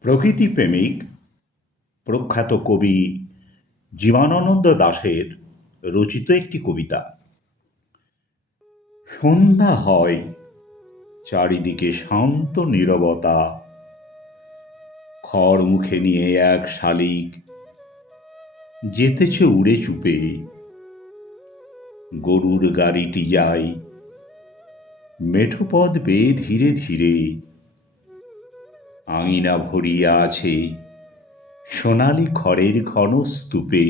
প্রকৃতি প্রেমিক প্রখ্যাত কবি জীবনানন্দ দাশের রচিত একটি কবিতা। সন্ধ্যা হয়, চারিদিকে শান্ত নীরবতা। খড় মুখে নিয়ে এক শালিক যেতেছে উড়ে চুপে। গরুর গাড়িটি যায়, মেঠোপদ বেয়ে ধীরে ধীরে। আঙিনা ভরিয়া আছে, সোনালি খড়ের ঘন স্তূপে।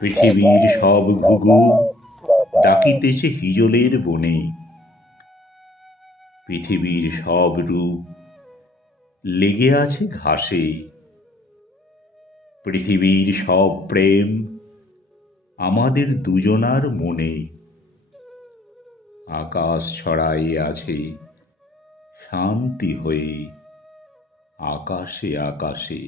পৃথিবীর সব ঘুঘু ডাকিতেছে হিজলের বনে। পৃথিবীর সব রূপ লেগে আছে ঘাসে। পৃথিবীর সব প্রেম আমাদের দুজনার মনে। আকাশ ছড়াই আছে। শান্তি হয়ে আকাশে আকাশে